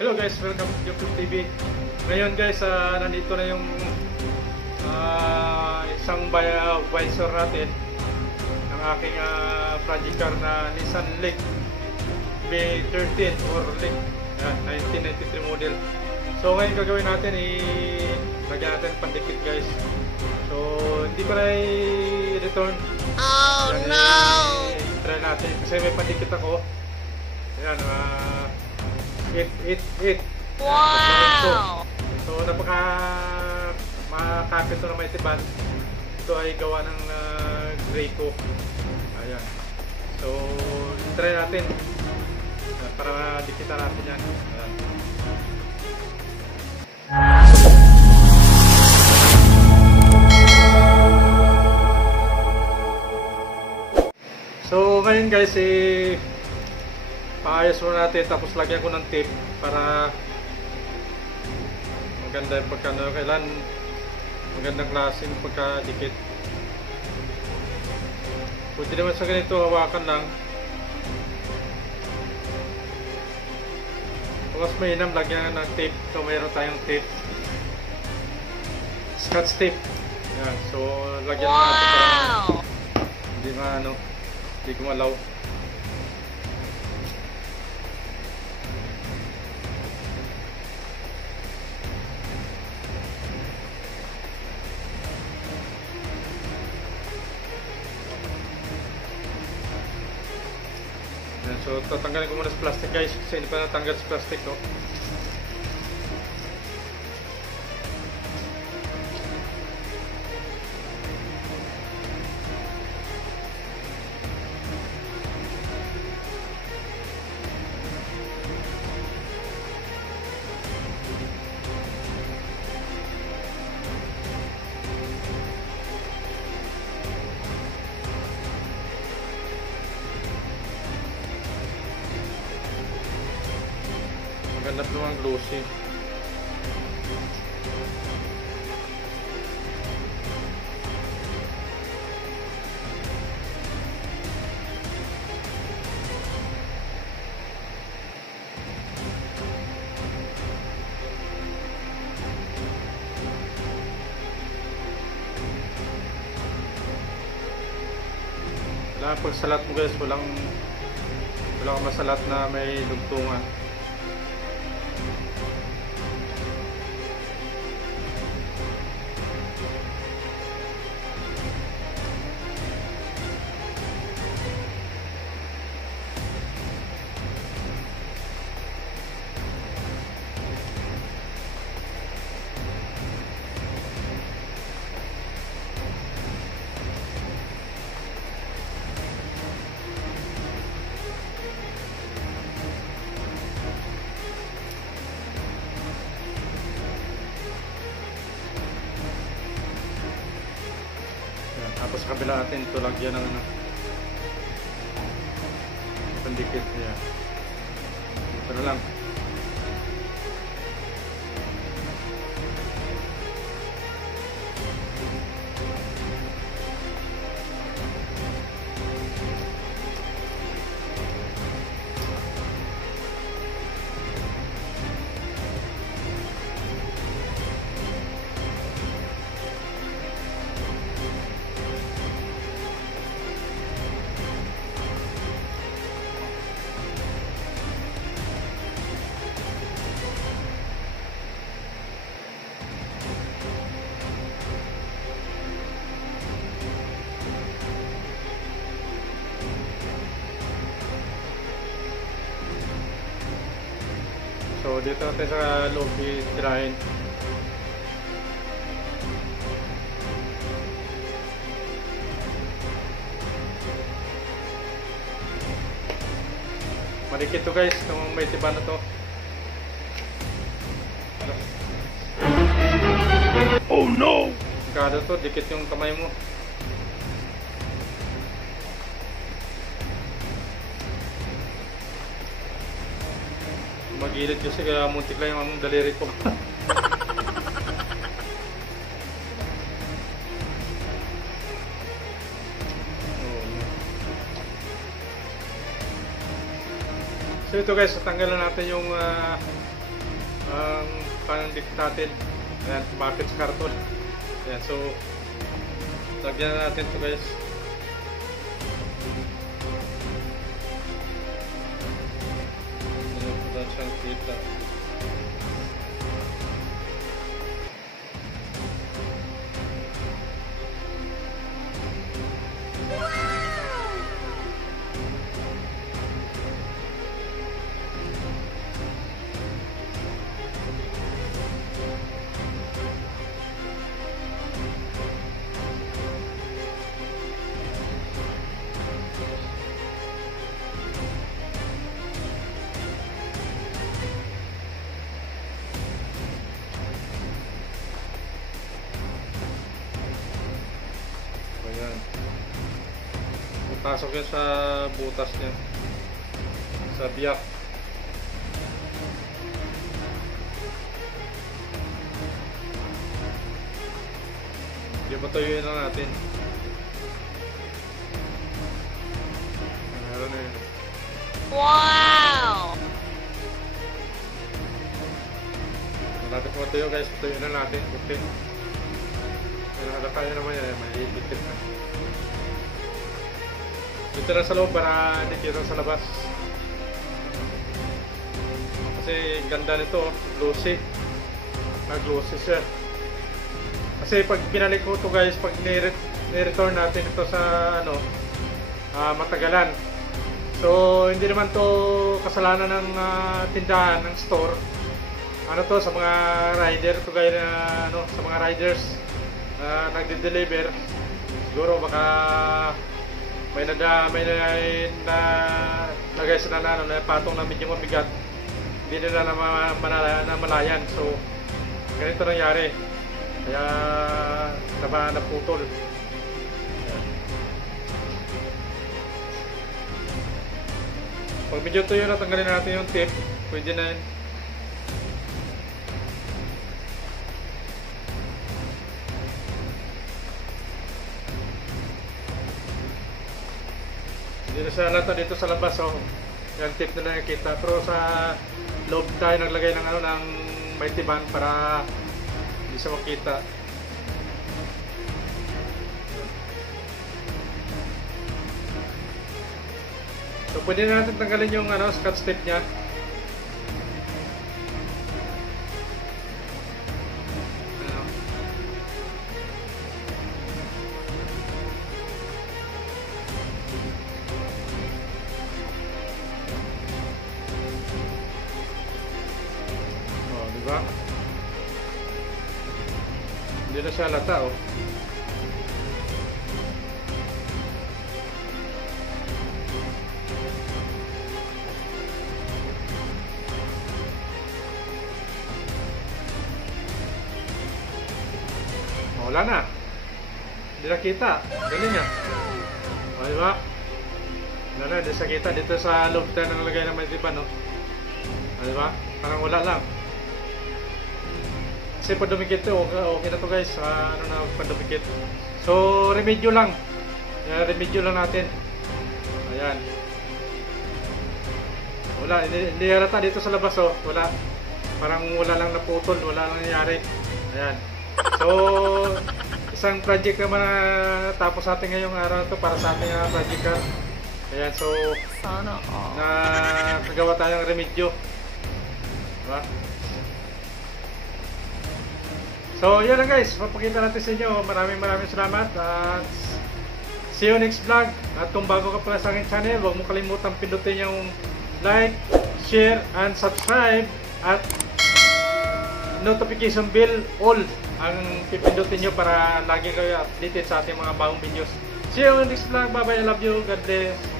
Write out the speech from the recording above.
Hello guys, welcome to YouTube TV. Ngayon guys, nandito na yung isang visor natin ng aking project car na Nissan Leaf B13 or Leaf 1993 model. So ngayon gagawin natin, lagyan natin pandikit guys. So hindi ko na i-return. Oh yan, no! Try natin kasi may pandikit ako. Ayan, 8. Wow! So makakapit ito na may tiban. Ito ay gawa ng Graco. Ayan. So try natin para dikita natin yan. Ayan. So ngayon guys, paayos muna natin, tapos lagyan ko ng tape para maganda yung kailan magandang klase yung pagkadikit. Pwede naman sa ganito, hawakan lang. Kung mas mainam, lagyan ng tape. So mayroon tayong tape, scotch tape. Yan. So lagyan natin para hindi gumalaw. So tatanggalin ko muna sa plastic guys kasi hindi pa natanggal sa plastic to. Maganda po ang glossy. Kailangan pag salat mo guys, walang masalat na may lugtungan. Tapos sa kabila natin ito lagyan ng pandikit niya. Ito na lang. So dito natin sa loob itirahin. Malikit to guys, itong may tiba na to. Oh no! Kada to, dikit yung kamay mo. Magilid kasi kaya muntik lang yung daliri ko. So ito guys, tatanggalan natin yung pandikit natin. Ayan, package karton. Ayan, so lagyan na natin ito guys. Ayan, wala siyang kita. Ayan. Pasok yan sa butas niya. Sa biyak. Hindi ba tuyuin na natin? Meron na yun. Wow! Malapit mo tuyo guys. Tuyuin na natin. Okay. Halata nyo naman yan, may dikit na. Dito na sa loob para hindi kita sa labas. Kasi ganda nito, glossy. Glossy siya. Kasi pag pinalik ko ito guys, pag ni-return natin ito sa ano, matagalan. So hindi naman to kasalanan ng tindahan, ng store. Ano to sa mga rider to guys, ano, sa mga riders nagde-deliver, siguro baka may lagay sila na, patong na medyo mabigat, hindi nila na malayan. So ganito nangyari, kaya naputol. Pag medyo tuyo na, tanggalin natin yung tip, pwede na yun. Hindi na siya halata dito sa labas, oh. Yung tip na lang nakikita. Pero sa loob tayo naglagay ng ano, ng may tiban para hindi siya makita. So pwede na natin tanggalin yung ano, scotch tape niya. Diba? Hindi na siya halata, oh. Wala na. Hindi na kita. Galing niya. O, diba? Wala na, hindi sa kita. Dito sa loob tayo nalagay ng may tiban, no? O, diba? Parang wala lang. Kasi padumikit ito, okay na to guys. Ano na, padumikit. So, remedyo lang. Remedyo lang natin. Ayan. Wala, hindi halata dito sa labas, oh. Wala. Parang wala lang naputol, wala lang nangyari. Ayan. So, isang project naman na tapos natin ngayong araw to para sa ating project car. Ayan, so nakagawa tayong remedyo. Diba? So, yan lang guys. Papakita natin sa inyo. Maraming salamat. At see you next vlog. At kung bago ka pala sa aking channel, huwag mo kalimutang pindutin yung like, share, and subscribe. At notification bell all ang pipindutin nyo para lagi kayo updated sa ating mga bagong videos. See you next vlog. Bye bye. I love you. God bless.